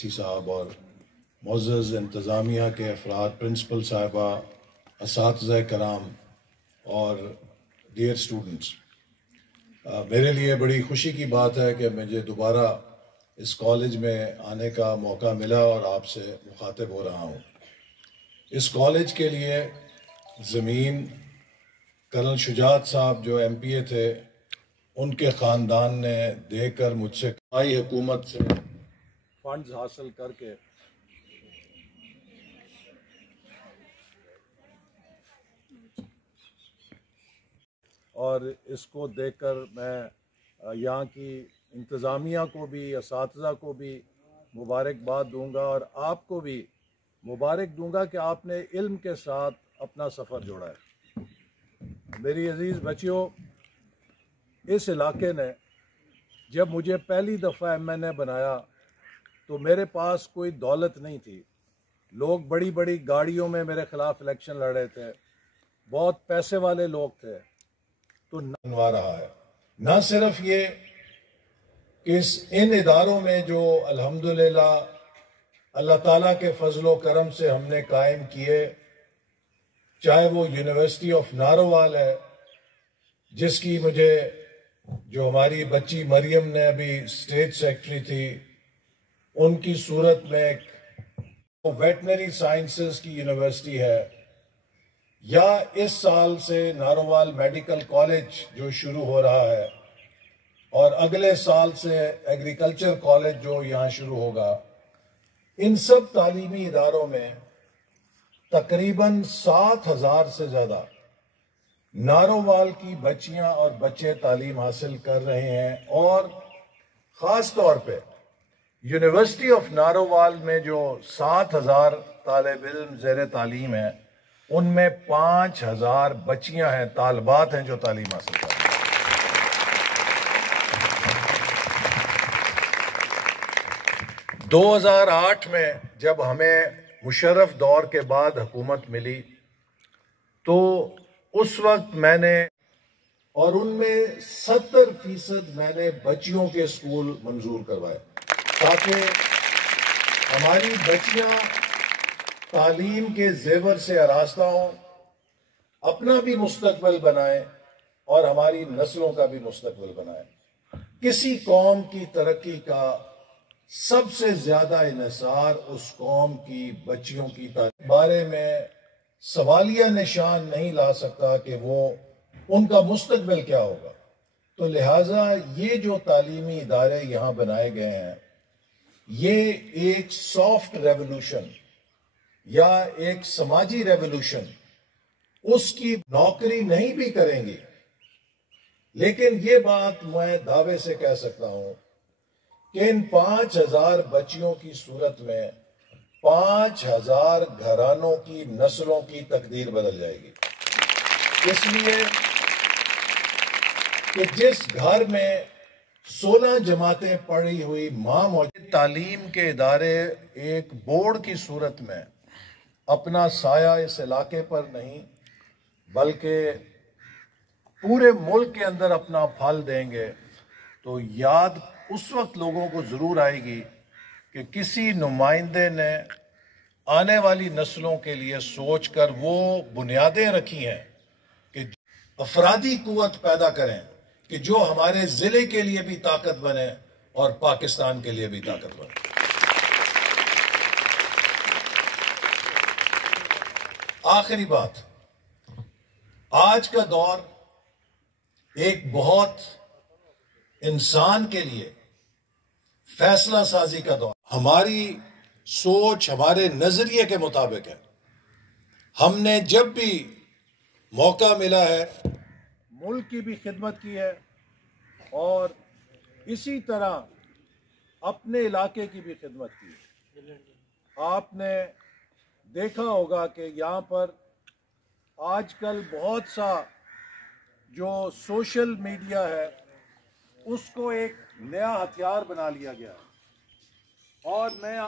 VC साहब और मुअज़्ज़ज़ इंतज़ामिया के अफराद, प्रिंसिपल साहिबा, असातिज़ा कराम और डियर स्टूडेंट्स, मेरे लिए बड़ी खुशी की बात है कि मुझे दोबारा इस कॉलेज में आने का मौका मिला और आपसे मुखातिब हो रहा हूँ। इस कॉलेज के लिए ज़मीन कर्नल शुजात साहब जो MPA थे, उनके ख़ानदान ने देकर मुझसे आई हुकूमत से फंड्स हासिल करके और इसको देखकर मैं यहाँ की इंतज़ामिया को भी, असातिज़ा को भी मुबारकबाद दूंगा और आपको भी मुबारक दूंगा कि आपने इल्म के साथ अपना सफ़र जोड़ा है। मेरी अजीज़ बच्चियों, इस इलाके ने जब मुझे पहली दफ़ा MNA बनाया तो मेरे पास कोई दौलत नहीं थी। लोग बड़ी बड़ी गाड़ियों में मेरे ख़िलाफ़ इलेक्शन लड़ रहे थे, बहुत पैसे वाले लोग थे। तो बनवा रहा है न सिर्फ ये कि इन इदारों में जो अल्हम्दुलिल्लाह अल्लाह ताला के फजलो करम से हमने कायम किए, चाहे वो यूनिवर्सिटी ऑफ नारोवाल है, जिसकी मुझे जो हमारी बच्ची मरियम ने अभी स्टेट सेक्रेटरी थी, उनकी सूरत में वेटनरी साइंसेस की यूनिवर्सिटी है, या इस साल से नारोवाल मेडिकल कॉलेज जो शुरू हो रहा है और अगले साल से एग्रीकल्चर कॉलेज जो यहाँ शुरू होगा, इन सब तालीमी इदारों में तकरीबन 7,000 से ज़्यादा नारोवाल की बच्चियां और बच्चे तालीम हासिल कर रहे हैं। और ख़ास तौर पे यूनिवर्सिटी ऑफ नारोवाल में जो 7,000 तालिब इल्म ज़ेर तालीम है, उनमें 5,000 बच्चियां हैं, तालबात हैं जो तालीम हासिल कर रही हैं। 2008 में जब हमें मुशर्रफ दौर के बाद हुकूमत मिली तो उस वक्त मैंने, और उनमें 70% मैंने बच्चियों के स्कूल मंजूर करवाए ताकि हमारी बच्चियां तालीम के जेवर से आरास्ता हों, अपना भी मुस्तकबिल बनाएं और हमारी नस्लों का भी मुस्तकबिल बनाएं। किसी कौम की तरक्की का सबसे ज्यादा इन्हिसार उस कौम की बच्चियों की बारे में सवालिया निशान नहीं ला सकता कि वो उनका मुस्तकबिल क्या होगा। तो लिहाजा ये जो तालीमी इदारे यहाँ बनाए गए हैं, ये एक सॉफ्ट रेवोल्यूशन या एक समाजी रेवोल्यूशन, उसकी नौकरी नहीं भी करेंगी, लेकिन ये बात मैं दावे से कह सकता हूं कि इन 5,000 बच्चियों की सूरत में 5,000 घरानों की, नस्लों की तकदीर बदल जाएगी। इसलिए कि जिस घर में 16 जमातें पढ़ी हुई मां मौजूद, तालीम के इदारे एक बोर्ड की सूरत में अपना साया इस इलाके पर नहीं बल्कि पूरे मुल्क के अंदर अपना फल देंगे, तो याद उस वक्त लोगों को जरूर आएगी कि किसी नुमाइंदे ने आने वाली नस्लों के लिए सोचकर वो बुनियादें रखी हैं कि अफरादी कुव्वत पैदा करें कि जो हमारे जिले के लिए भी ताकत बने और पाकिस्तान के लिए भी ताकत बने। आखिरी बात, आज का दौर एक बहुत इंसान के लिए फैसला साजी का दौर, हमारी सोच, हमारे नजरिए के मुताबिक है। हमने जब भी मौका मिला है मुल्क की भी खिदमत की है और इसी तरह अपने इलाके की भी खिदमत की है। आपने देखा होगा कि यहाँ पर आजकल बहुत सा जो सोशल मीडिया है उसको एक नया हथियार बना लिया गया है। और मैं